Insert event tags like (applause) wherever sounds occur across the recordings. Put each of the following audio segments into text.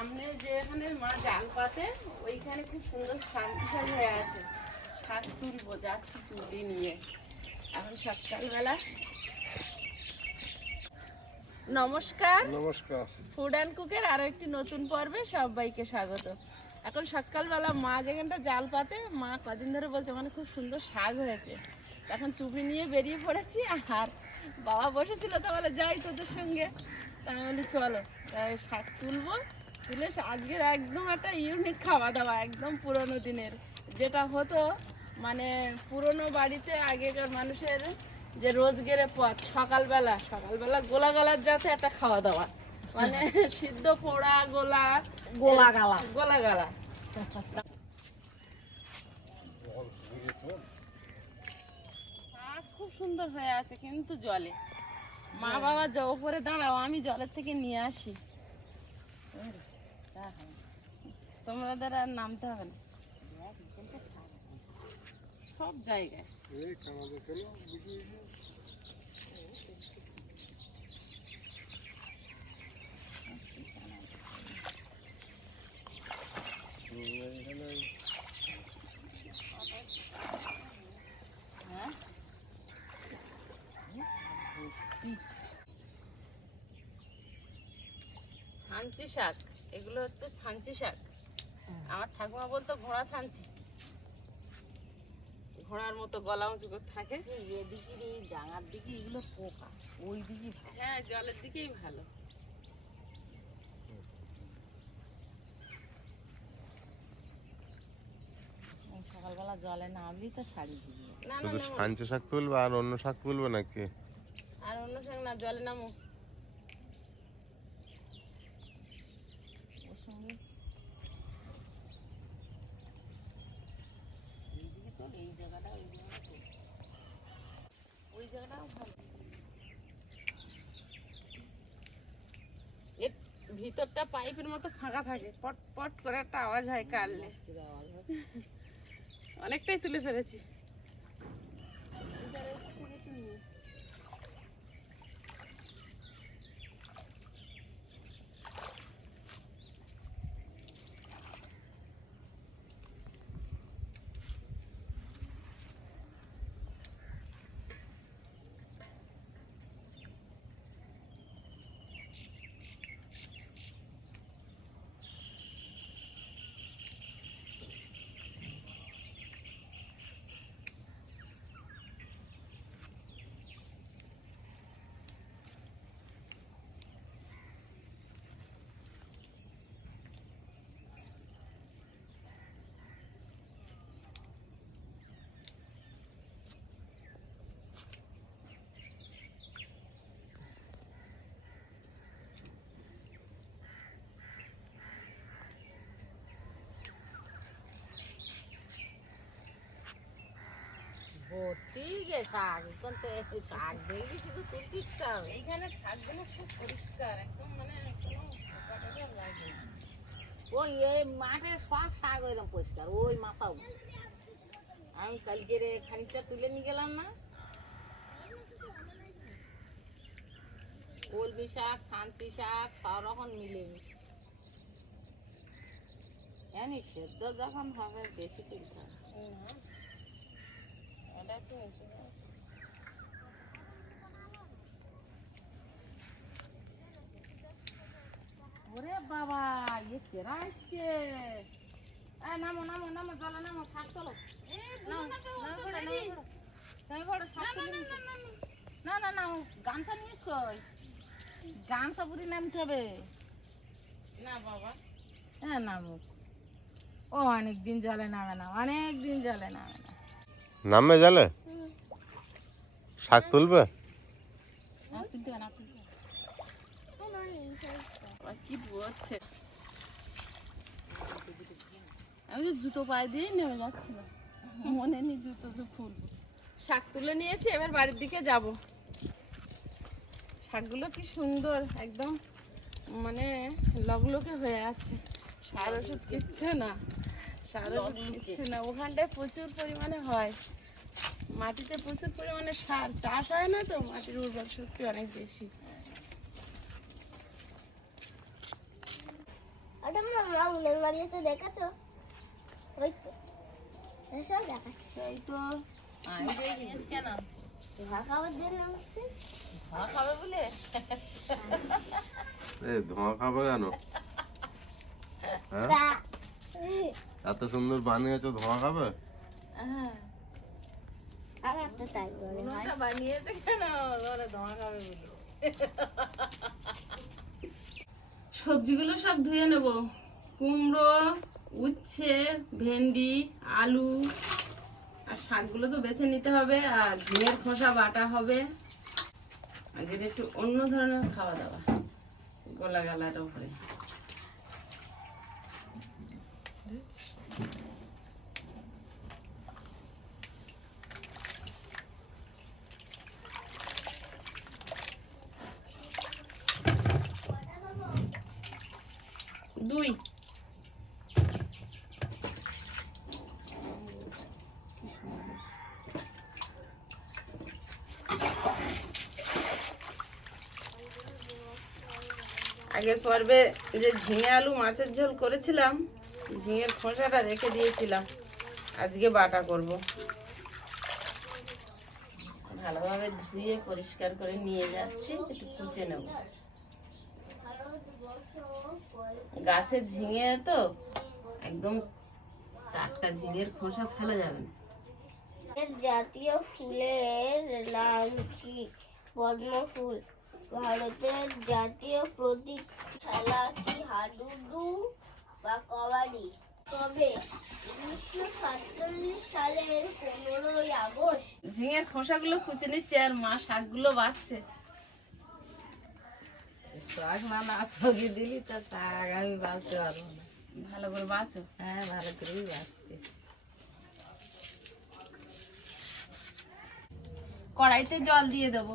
সামনে যে এখানে মা জাল পাতে ওইখানে খুব সুন্দর শান্তি শাল হয়ে আছে। শাক তুলবো যাচ্ছি চুড়ি নিয়ে। এখন সকালবেলা। নমস্কার। নমস্কার। ফুড অ্যান্ড কুকের আরও একটি নতুন পর্বে সবাইকে স্বাগত। এখন সকালবেলা মা যেখানটা জাল পাতে মা কদিন ধরে বলছে মানে খুব সুন্দর শাক হয়েছে। এখন চুপড়ি নিয়ে বেরিয়ে পড়েছি আর বাবা বসেছিল তো বলে যাই তোদের সঙ্গে। তা আমি বলি চলো তাই শাক তুলবো। তুলে আজকের একদম একটা ইউনিক খাওয়া দাওয়া একদম পুরনো দিনের। যেটা হতো মানে পুরনো বাড়িতে আগেকার মানুষের যে রোজগেরে পথ সকালবেলা সকালবেলা গোলা গলার যাতে একটা খাওয়া দাওয়া মানে (laughs) সিদ্ধ পোড়া গোলা গোলা গালা গোলা গালা খুব সুন্দর হয়ে আছে কিন্তু জলে। মা বাবা জ ওপরে দাঁড়াও আমি জলের থেকে নিয়ে আসি। তোমাদের আর নামতে হবে না। সব জায়গায়। শাক। এগুলো হচ্ছে ছাঞ্চি শাক। আমার ঠাকুমা বলতো ঘোড়া ছাঞ্চি ঘোড়ার মতো গলা উঁচু করে থাকে। এদিকে এই ডাঙার দিকে এগুলো পোকা ওই দিকে হ্যাঁ জলের দিকেই ভালো। সকালবেলা জলে নামলেই তো শাড়ি না না না শাক তুলবে আর অন্য শাক তুলবে নাকি? আর অন্য শাক না জলে নামো ওর সঙ্গে এইদিকে তো এই জায়গাটা ওই জায়গাটা ওই জায়গাটাও ভালো এর ভিতরটা পাইপের মতো ফাঁকা থাকে। পট পট করে একটা আওয়াজ হয় কাটলে হয়। অনেকটাই তুলে ফেলেছি। ভর্তি গে শাক এখন তো শাক দেখলি শুধু তুলতে ইচ্ছা হবে। এইখানে শাকগুলো খুব পরিষ্কার একদম মানে কোনো পোকা ওই এই মাঠে সব শাক ওইরকম পরিষ্কার ওই মাথাও। আমি কালকে খানিকটা তুলে নিয়ে গেলাম না। কলমি শাক শান্তি শাক সব রকম মিলে মিশে জানি সেদ্ধ যখন হবে বেশি তুলতে হবে একটু নিচু ওরে বাবা আসছে নামো নামো নামো জলে নামো এসো। না না না গামছা নিয়ে এসো। গামছা পুরি নামতে হবে। না বাবা। হ্যাঁ নামো ও অনেক দিন জলে নামে না অনেক দিন জলে নামে না। নামবে জালে শাক তুলবে? আমি তো জুতো পায়ে দিয়ে নেমে যাচ্ছিলাম মনে নেই জুতো তো খুলবো শাক তুলে নিয়েছি, এবার বাড়ির দিকে যাব। শাকগুলো কি সুন্দর, একদম মানে লগলগে হয়ে আছে। সার ওষুধ কিচ্ছু না। না। ওখানটায় প্রচুর পরিমাণে হয়। মাটিতে প্রচুর পরিমাণে সার। চাষ হয় না তো? মাটির উর্বর শক্তি অনেক বেশি। ওই তো। এসব দেখাচ্ছে। তো। কেন। ধোয়া খাবে বলে? এ ধোঁয়া খাবে কেন? হ্যাঁ? এত সুন্দর বানিয়েছো ধোঁয়া খাবে? হ্যাঁ। আমার তো তাই মনে হয় বানিয়েছে কেন? ওরা ধোঁয়া খাবে বলে। সবজিগুলো সব ধুয়ে নেব। কুমড়ো উচ্ছে ভেন্ডি আলু আর শাকগুলো তো বেছে নিতে হবে আর ঝিঙের খোসা বাটা হবে। আজকের একটু অন্য ধরনের খাওয়া দাওয়া গোলা গালার উপরে দুই আগের পর্বে যে ঝিঙে আলু মাছের ঝোল করেছিলাম, ঝিঙের খোসাটা রেখে দিয়েছিলাম। আজকে বাটা করব। ভালোভাবে ধুয়ে পরিষ্কার করে নিয়ে যাচ্ছি, একটু কুচে নেব। গাছের ঝিঙে তো একদম টাটকা ঝিঙের খোসা ফেলা যাবে না। জাতীয় ফুলের নাম কি? পদ্ম ফুল ভারতের জাতীয় প্রতীক খেলা কি হাডুডু বা কবাডি? তবে উনিশশো সাতচল্লিশ সালের পনেরোই আগস্ট ঝিঙের খোসাগুলো কুচে নিচ্ছে আর মা শাকগুলো বাচ্ছে। শাক না না ছবি দিলি তো শাক আমি বাঁচতে পারব না। ভালো করে হ্যাঁ ভালো করেই বাঁচতে কড়াইতে জল দিয়ে দেবো।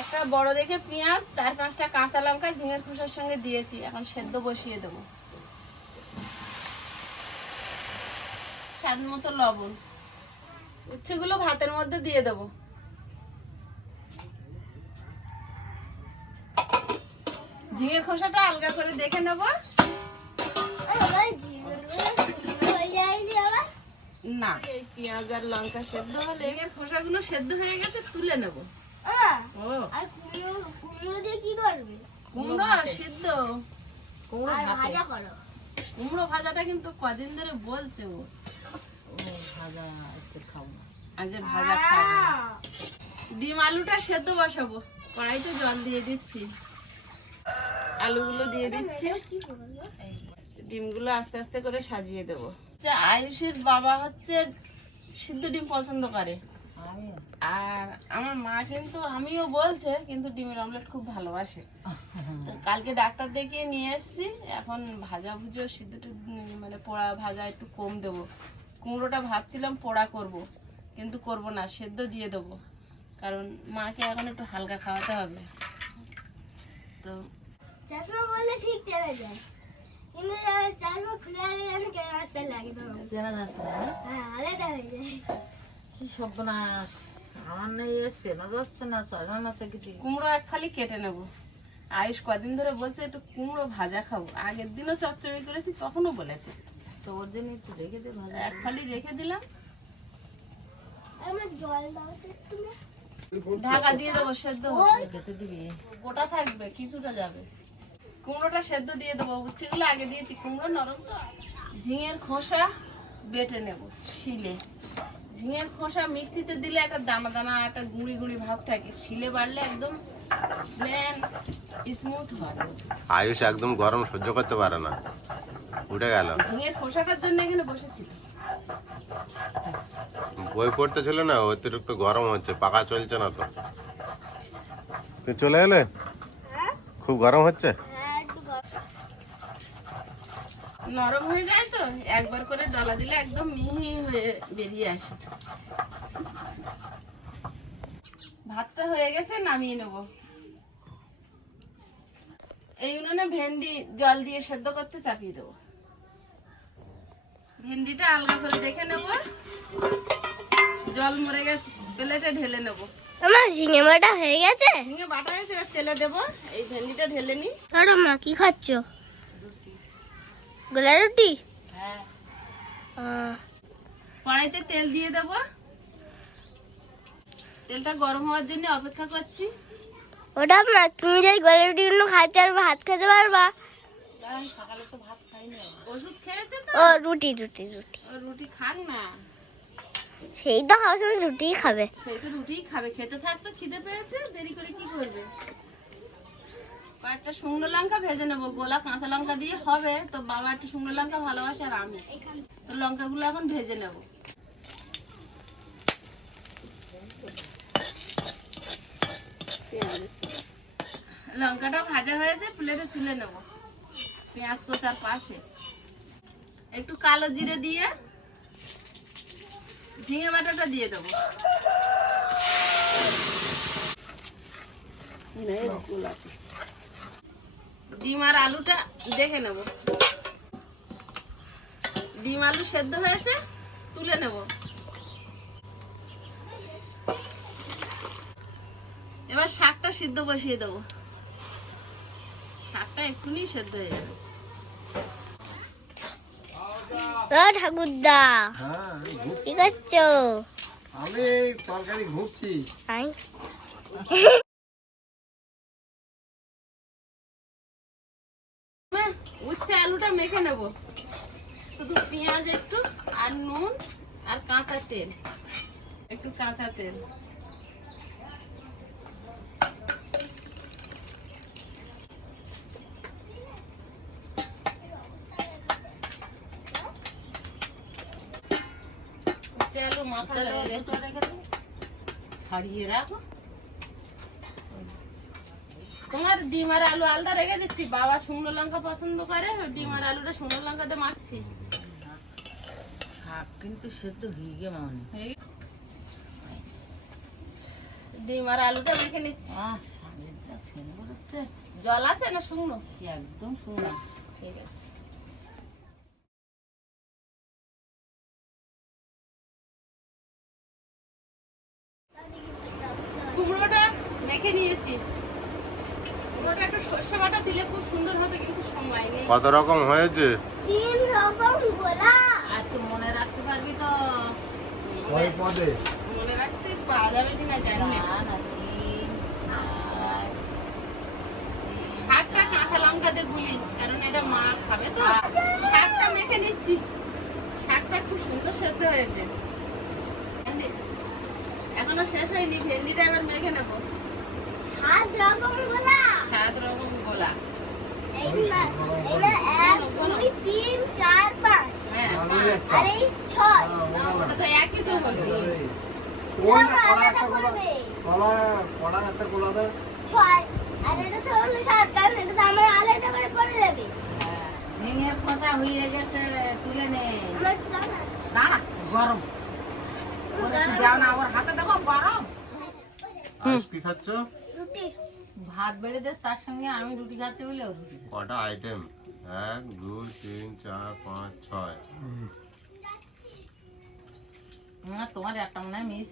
একটা বড় দেখে পেঁয়াজ চার পাঁচটা কাঁচা লঙ্কা ঝিঙের খোসার সঙ্গে দিয়েছি। এখন সেদ্ধ বসিয়ে দেবো। স্বাদ মতো লবণ। উচ্ছেগুলো ভাতের মধ্যে দিয়ে দেবো। ঝিঙের খোসাটা আলগা করে দেখে নেব। না। এই পেঁয়াজ আর লঙ্কা সেদ্ধ হলে খোসাগুলো সেদ্ধ হয়ে গেছে তুলে নেব। আর কুমড়ো কুমড়ো দিয়ে কি করবে কুমড়ো সেদ্ধ কুমড়ো ভাজা করো। কুমড়ো ভাজাটা কিন্তু কদিন ধরে বলছে ও। ও ভাজা একটু খাব না। আজকে ভাজা খাব। ডিম আলুটা সেদ্ধ বসাবো। কড়াইতে জল দিয়ে দিচ্ছি। আলুগুলো দিয়ে দিচ্ছি। ডিমগুলো আস্তে আস্তে করে সাজিয়ে দেবো। আচ্ছা আয়ুষের বাবা হচ্ছে সিদ্ধ ডিম পছন্দ করে। আর আমার মা কিন্তু আমিও বলছে কিন্তু ডিমের অমলেট খুব ভালোবাসে। তো কালকে ডাক্তার দেখিয়ে নিয়ে এসেছি এখন ভাজা ভুজো সিদ্ধটা মানে পোড়া ভাজা একটু কম দেবো। কুমড়োটা ভাবছিলাম পোড়া করব কিন্তু করব না সেদ্ধ দিয়ে দেবো। কারণ মাকে এখন একটু হালকা খাওয়াতে হবে। তো চশমা বললে ঠিক চেনা যায়। চশমা খুলে গেলে কেন একটা লাগে চেনা যাচ্ছে না না? হ্যাঁ আলাদা হয়ে যায়। কি সর্বনাশ। আমার নেই এ চেনা যাচ্ছে না চয়না আছে কিছু। কুমড়ো এক ফালি কেটে নেব। আয়ুষ কদিন ধরে বলছে একটু কুমড়ো ভাজা খাব। আগের দিনও চচ্চড়ি করেছি তখনও বলেছে। তো ওর জন্য একটু রেখে দে ভাজা। এক ফালি রেখে দিলাম। আমার জল দাও একটু ঢাকা দিয়ে দেবো সেদ্ধ খেতে দিবি। গোটা থাকবে কিছুটা যাবে। কুমড়োটা সেদ্ধ দিয়ে দেবো। উচ্ছেগুলো আগে দিয়েছি। কুমড়ো নরম তো। ঝিঙের খোসা বেটে নেব শিলে। ঝিঙের খোসা মিক্সিতে দিলে একটা দানা দানা একটা গুঁড়ি গুঁড়ি ভাব থাকে। শিলে বাড়লে একদম স্মুথ হয়। আয়ুষ একদম গরম সহ্য করতে পারে না। উঠে গেল। ঝিঙের খোসাটার জন্য এখানে বসেছিল। বই পড়তে ছিল না অতিরিক্ত গরম হচ্ছে পাকা চলছে না তো। চলে এলে? খুব গরম হচ্ছে? হ্যাঁ। নরম হয়ে যায় তো একবার করে ডলা দিলে একদম মিহি হয়ে বেরিয়ে আসে। ভাতটা হয়ে গেছে নামিয়ে নেব। এই উনুনে ভেন্ডি জল দিয়ে সেদ্ধ করতে চাপিয়ে দেবো। ভেন্ডিটা আলগা করে দেখে নেব। জল মরে গেছে প্লেটে ঢেলে নেব। আমার ঝিঙে বাটা হয়ে গেছে? ঝিঙে বাটা হয়েছে তেলে দেবো। এই ভেন্ডিটা ঢেলে নি। আর মা কি খাচ্ছ? গোলা রুটি? হ্যাঁ। কড়াইতে তেল দিয়ে দেবো। তেলটা গরম হওয়ার জন্য অপেক্ষা করছি। ওটা তুমি যদি গোলা রুটি গুলো খাইতে পারবা ভাত খেতে পারবা। সকালে তো ভাত খাইনি। ওষুধ খেয়েছে তো? ও রুটি রুটি রুটি। ও রুটি খাক না। সেই তো খাওয়ার সময় রুটিই খাবে। সেই তো রুটিই খাবে। খেতে থাক তো খিদে পেয়েছে দেরি করে কি করবে? কয়েকটা শুকনো লঙ্কা ভেজে নেব, গোলা কাঁচা লঙ্কা দিয়ে হবে। তো বাবা একটু শুকনো লঙ্কা ভালোবাসে আর আমি। তো লঙ্কাগুলো এখন ভেজে নেব। লঙ্কাটা ভাজা হয়েছে প্লেটে তুলে নেব। পেঁয়াজ কোচার পাশে। একটু কালো জিরে দিয়ে ঝিঙে বাটাটা দিয়ে দেবো। ডিম আর আলুটা দেখে নেব। ডিম আলু সেদ্ধ হয়েছে তুলে নেব। এবার শাকটা সিদ্ধ বসিয়ে দেবো। শাকটা এক্ষুনি সেদ্ধ হয়ে যাবে। ঠাকুরদা হ্যাঁ কি করছ? আমি তরকারি ঘুরছি। উচ্ছে মেখে নেব। শুধু পেঁয়াজ একটু আর নুন আর কাঁচা তেল। একটু কাঁচা তেল। মাখা ছাড়িয়ে রাখো। তোমার ডিম আর আলু আলাদা রেখে দিচ্ছি। বাবা শুকনো লঙ্কা পছন্দ করে ডিম আর আলুটা শুকনো লঙ্কাতে মাখছি। শাক কিন্তু সেদ্ধ হয়ে গে মানে হয়ে গেছে? ডিম আর আলুটা মেখে নিচ্ছি। শাকের যা সেন বেরোচ্ছে জল আছে না শুকনো? একদম শুকনো। ঠিক আছে। কুমড়োটা মেখে নিয়েছি। সর্ষে বাটা দিলে খুব সুন্দর হতো কিন্তু সময় নেই। কত রকম হয়েছে? তিন রকম গোলা। আজকে মনে রাখতে পারবি তো। কয় পদে? মনে রাখতে পারা যাবে কিনা জানি না। কাঁচা লঙ্কা দিয়ে গুলি কারণ এটা মা খাবে তো। শাকটা মেখে নিচ্ছি। শাকটা খুব সুন্দর সেদ্ধ হয়েছে। এখনও শেষ হয়নি ভেন্ডিটা এবার মেখে নেব। সাত রকম গোলা সাত রকম গোলা এই না এক দুই তিন চার পাঁচ আর এই ছয় তো একই তো বলবি ওই আলাদা করবে। কলা কলা একটা গোলা দেয় ছয় আর এটা তো হলো সাত কারণ এটা তো আমার আলাদা করে পড়ে যাবে হ্যাঁ, খোসা হয়ে গেছে তুলে নে না। গরম যাও না ওর হাতে দেবো গরম আজ কি খাচ্ছ ভাত বেড়ে দে তার সঙ্গে আমি রুটি খাচ্ছি বলে রুটি কটা আইটেম এক দুই তিন চার পাঁচ ছয়। তোমার একটা মনে হয় মিস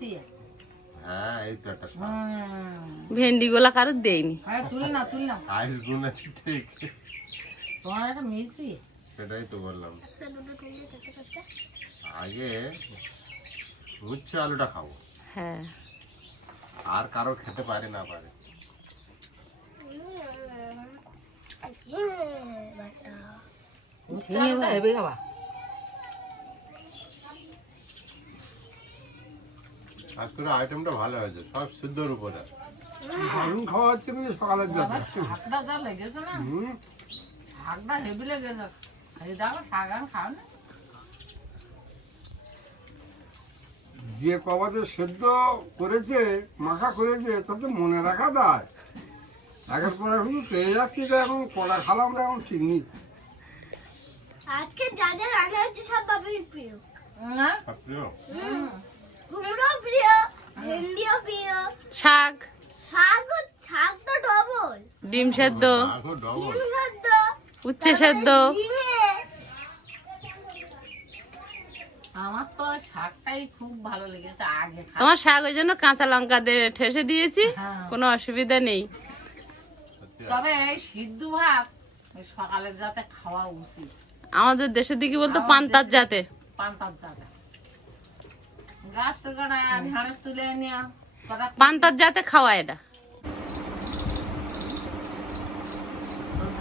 একটা ভেন্ডি গোলা কারোর দেয়নি। হ্যাঁ তুলে নাও তুলে নাও। আইস গুণ আছে ঠিক তোমার একটা মিস সেটাই তো বললাম। আগে উচ্ছে আলুটা খাব। হ্যাঁ। আর কারও খেতে পারে না পারে। ঝিঙে হেবে খাবা আজকের আইটেমটা ভালো হয়েছে সব সিদ্ধর উপরে। দারুণ খাওয়া হচ্ছে কিন্তু সকালের জন্য। শাকটা যা লেগেছে হেভি আর খাও না। যে কবাতে সেদ্ধ করেছে মাখা করেছে তাতে মনে রাখা দেয়। একের পরে শুধু পেয়ে যাচ্ছি তো এখন কলা খালাম তো এখন চিনি। আজকে যা যা রান্না হচ্ছে সব বাবির প্রিয়। না? প্রিয়? কুমড়ো প্রিয় ভেন্ডিও প্রিয়। শাক। শাক শাক তো ডবল ডিম সেদ্ধ। ডিম সেদ্ধ। উচ্ছে সেদ্ধ। আমার তো শাকটাই খুব ভালো লেগেছে আগে তোমার শাক ওই জন্য কাঁচা লঙ্কা দিয়ে ঠেসে দিয়েছি হ্যাঁ। কোনো অসুবিধা নেই। তবে এই সিদ্ধ ভাত সকালে যাতে খাওয়া উচিত। আমাদের দেশের দিকে বলতো পান্তার জাতে। পান্তার যাতে গাছ থেকে ঢাড়স তুলে নিয়ে পান্তার জাতে খাওয়া এটা।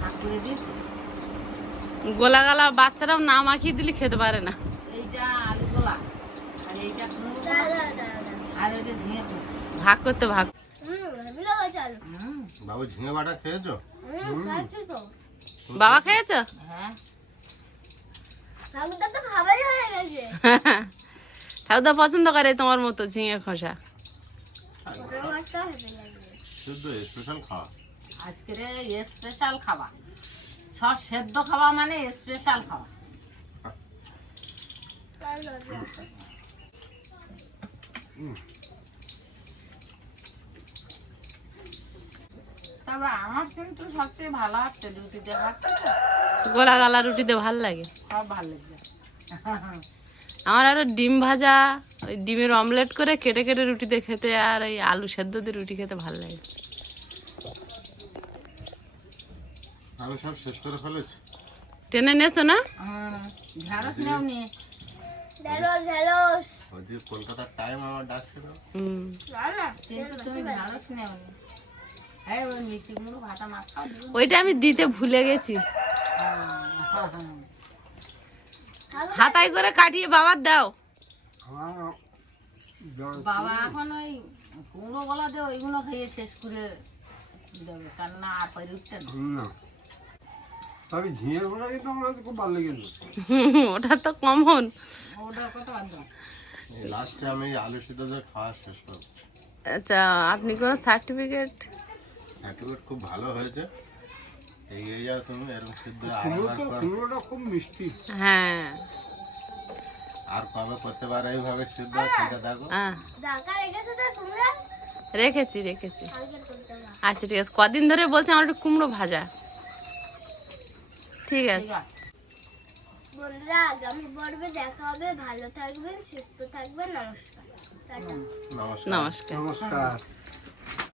ভাত করে গোলা গালা বাচ্চারাও না মাখিয়ে দিলে খেতে পারে না। ভাগ করতে ভাগ। বাবু ঝিঙে বাটা খেয়েছো? বাবা খেয়েছো? হ্যাঁ। ঠাকুরদা তো খাবারই হয়ে গেছে। (laughs) ঠাকুরদা পছন্দ করে তোমার মতো ঝিঙে খোসা। স্পেশাল খাওয়া। আজকের স্পেশাল খাবার। সব সেদ্ধ খাওয়া মানে স্পেশাল খাওয়া। তবে আমার কিন্তু সবচেয়ে ভালো হচ্ছে রুটি দেখাচ্ছে গোলা গালা রুটিতে ভালো লাগে। সব ভালো লাগছে আমার আরও ডিম ভাজা ওই ডিমের অমলেট করে কেটে কেটে রুটিতে খেতে আর ওই আলু সেদ্ধ দিয়ে রুটি খেতে ভালো লাগে। আমি সব শেষ করে ফেলেছি। টেনে নেছো না? নেও ওই কলকাতার টাইম আমার ডাকছিল হুম। কিন্তু তুমি ঢেঁড়স নেও নি ওইটা আমি দিতে ভুলে গেছি। হাতায় করে কাটিয়ে বাবার দাও। বাবা এখন ওই কুমড়ো গলা দিয়ে ওইগুলো খেয়ে শেষ করে দেবে কারণ না আর পারি উঠছে না। তবে গোড়া কিন্তু আমার খুব ভালো লেগেছে। হুম, ওটা তো কমন। লাস্টে আমি আলু সিদ্ধ খাওয়া শেষ করব। আচ্ছা আপনি কোনো সার্টিফিকেট সার্টিফিকেট খুব ভালো হয়েছে। এগিয়ে যাও তুমি এরকম সিদ্ধ কুমড়োটা খুব মিষ্টি। হ্যাঁ। আর কবে করতে পারো এইভাবে সিদ্ধ? সেটা দেখো। রেখেছো রেখেছি আচ্ছা ঠিক আছে। কদিন ধরে বলছে আমার একটু কুমড়ো ভাজা। ঠিক আছে। বন্ধুরা আগামী পর্বে দেখা হবে। ভালো থাকবেন সুস্থ থাকবেন। নমস্কার। টাটা। নমস্কার। নমস্কার। নমস্কার।